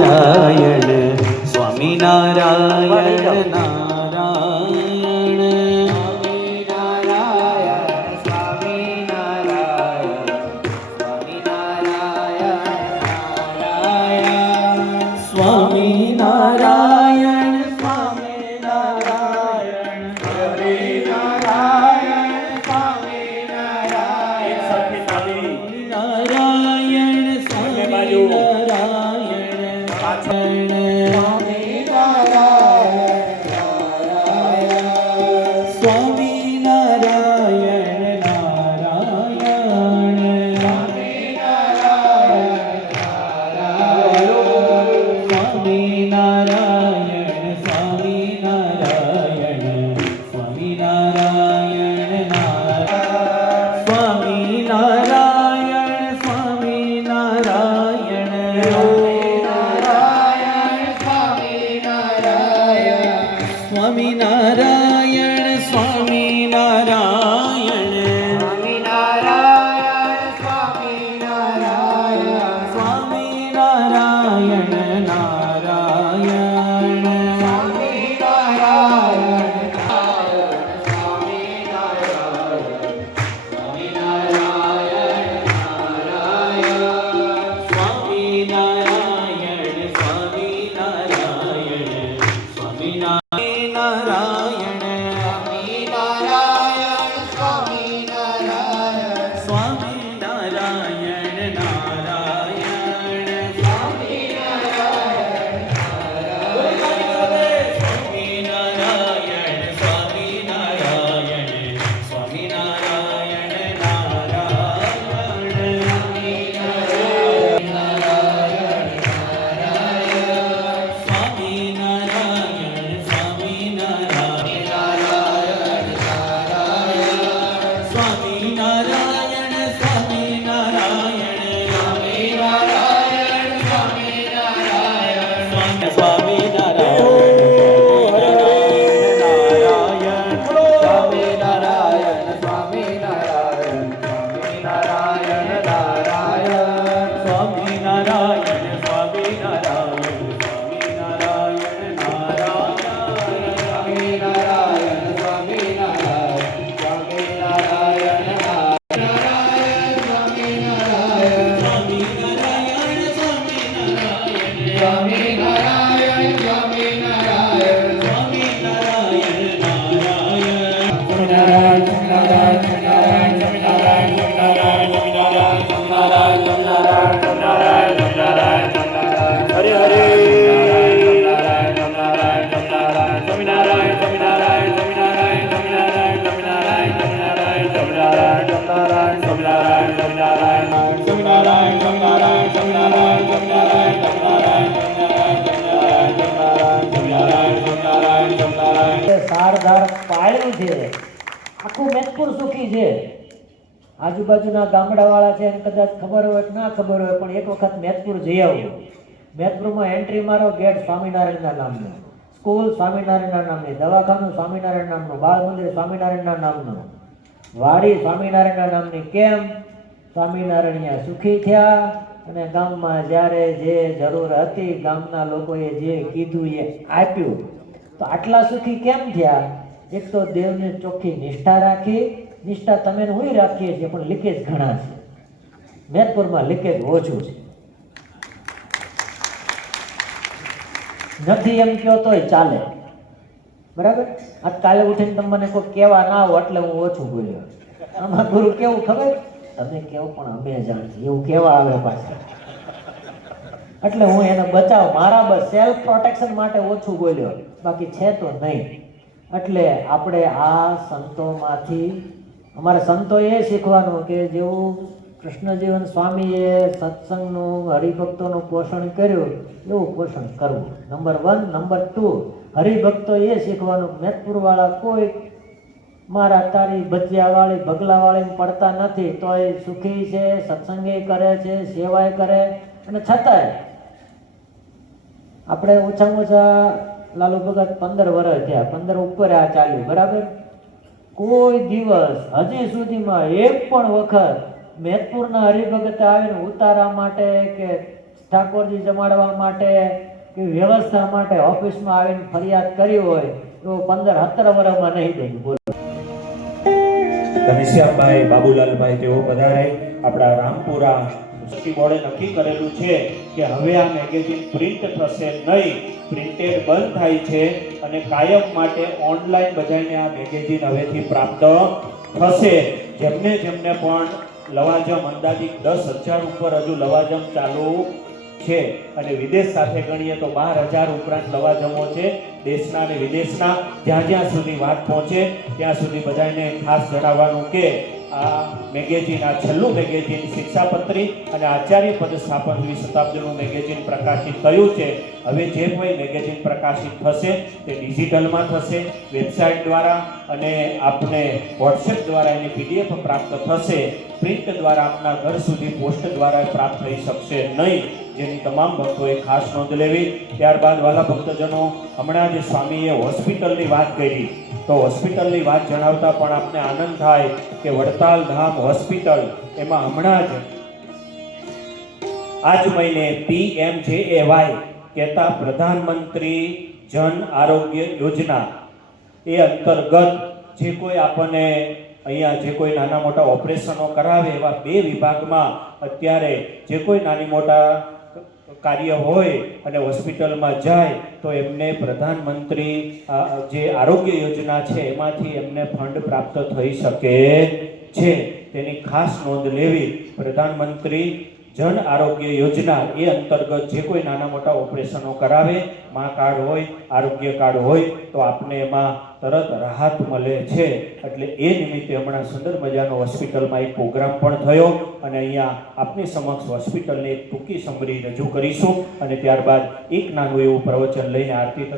નારાયણ સ્વામી નારાયણ નારાયણ સ્વામી નારાયણ સ્વામી નારાયણ સ્વામી નારાયણ સ્વામી નારાયણ સ્વામી નારાયણ સ્વામી નારાયણ સ્વામી નારાયણ સ્વામી નારાયણ સ્વામિનારાયણ સ્વામિનારાયણ સ્વામિનારાયણ સ્વામિનારાયણ નારાયણ આખું મેદપુર સુખી છે. આજુબાજુના ગામડાવાળા છે એને કદાચ ખબર હોય કે ના ખબર હોય, પણ એક વખત મેદપુર જઈ આવો. મેદપુરમાં એન્ટ્રી મારો, ગેટ સ્વામિનારાયણના નામનો, સ્કૂલ સ્વામિનારાયણના નામની, દવાખાનું સ્વામિનારાયણ નામનું, બાળ મંદિર સ્વામિનારાયણના નામનું, વાડી સ્વામિનારાયણના નામની. કેમ? સ્વામિનારાયણ સુખી થયા અને ગામમાં જ્યારે જે જરૂર હતી ગામના લોકોએ જે કીધું એ આપ્યું. તો આટલા સુખી કેમ થયા? એક તો દેવને ચોખ્ખી નિષ્ઠા રાખી. નિષ્ઠા તમે હું રાખીએ છીએ, પણ લીકેજ ઘણા છે. મેદપુરમાં લીકેજ ઓછું છે. નથી એમ કહો તોય ચાલે, બરાબર? આ કાલે ઉઠીને તમે મને કોઈ કહેવા ના આવો એટલે હું ઓછું બોલ્યો. આમાં ગુરુ કેવું ખબર? તમે કેવું પણ અમે જાણથી એવું કેવા આવે પાછા. એટલે હું એને બચાવ, મારા બસ સેલ્ફ પ્રોટેક્શન માટે ઓછું બોલ્યો, બાકી છે તો નહીં. એટલે આપણે આ સંતોમાંથી, અમારે સંતોએ શીખવાનું કે જેવું કૃષ્ણજીવન સ્વામીએ સત્સંગનું, હરિભક્તોનું પોષણ કર્યું એવું પોષણ કરવું. નંબર 1. નંબર 2, હરિભક્તોએ શીખવાનું, મેદપુરવાળા કોઈ મારા તારી ભજીયાવાળી ભગલાવાળી પડતા નથી, તોય સુખી છે, સત્સંગે કરે છે, સેવાય કરે. અને છતાંય આપણે ઓછામાં ઓછા લાલુ ભગત 15 વર્ષ થયા, 15 ઉપર આ ચાલ્યું, બરાબર? કોઈ દિવસ હજી સુધીમાં એક પણ વખત મેદપુરના હરિભગતે આવીને ઉતારા માટે કે ઠાકોરજી જમાડવા માટે કે વ્યવસ્થા માટે ઓફિસમાં આવીને ફરિયાદ કરી હોય તો 15-17 વર્ષમાં નહીં દે. બોલો. ઘનશ્યામભાઈ બાબુલાલભાઈ તેઓ પધારે. આપણા રામપુરા સચિવ બોર્ડે નક્કી કરેલું છે કે હવે આ મેગેઝિન પ્રિન્ટ થશે નહીં, પ્રિન્ટેડ બંધ થાય છે અને કાયમ માટે ઓનલાઈન બધાને આ મેગેઝિન હવેથી પ્રાપ્ત થશે. જેમને પણ લવાજમ અંદાજિત 10,000 ઉપર હજુ લવાજમ ચાલુ છે અને વિદેશ સાથે ગણીએ તો 12,000 ઉપરાંત લવાજમો છે દેશના અને વિદેશના. જ્યાં સુધી વાત પહોંચે ત્યાં સુધી બધાને ખાસ જણાવવાનું કે આ મેગેઝિન, આ છેલ્લું મેગેઝિન શિક્ષાપત્રી અને આચાર્ય પદ સ્થાપન દ્વિશતાબ્દીનું મેગેઝિન પ્રકાશિત થયું છે. હવે જે કોઈ મેગેઝિન પ્રકાશિત થશે તે ડિજિટલમાં થશે, વેબસાઇટ દ્વારા અને આપને વોટ્સએપ દ્વારા એની PDF પ્રાપ્ત થશે. પ્રિન્ટ દ્વારા આપના ઘર સુધી પોસ્ટ દ્વારા પ્રાપ્ત થઈ શકશે નહીં, જેની તમામ ભક્તોએ ખાસ નોંધ લેવી. ત્યારબાદ વાલા ભક્તજનો, હમણાં જે સ્વામીએ હોસ્પિટલની વાત કરી તો હોસ્પિટલની વાત જણાવતા પણ આપને આનંદ થાય કે વડતાલ ધામ હોસ્પિટલ એમાં હમણાં જ આજ મહિને PMJAY કહેતા પ્રધાનમંત્રી જન આરોગ્ય યોજના એ અંતર્ગત જે કોઈ આપણને અહીંયા જે કોઈ નાના મોટા ઓપરેશનો કરાવે એવા 2 વિભાગમાં અત્યારે જે કોઈ નાની મોટા કાર્ય હોય અને હોસ્પિટલમાં જાય તો એમને પ્રધાનમંત્રી જે આરોગ્ય યોજના છે એમાંથી એમને ફંડ પ્રાપ્ત થઈ શકે છે. તેની ખાસ નોંધ લેવી. પ્રધાનમંત્રી જન આરોગ્ય યોજના એ અંતર્ગત જે કોઈ નાના મોટા ઓપરેશનો કરાવે, મા કાર્ડ હોય, આરોગ્ય કાર્ડ હોય તો આપને એમાં તરત રાહત મળે છે. એટલે એ નિમિત્તે હમણાં સુંદર મજાનો હોસ્પિટલમાં એક પ્રોગ્રામ પણ થયો અને અહીંયા આપની સમક્ષ હોસ્પિટલની એક ટૂંકી સમરી રજૂ કરીશું અને ત્યારબાદ એક નાનું એવું પ્રવચન લઈને આરતી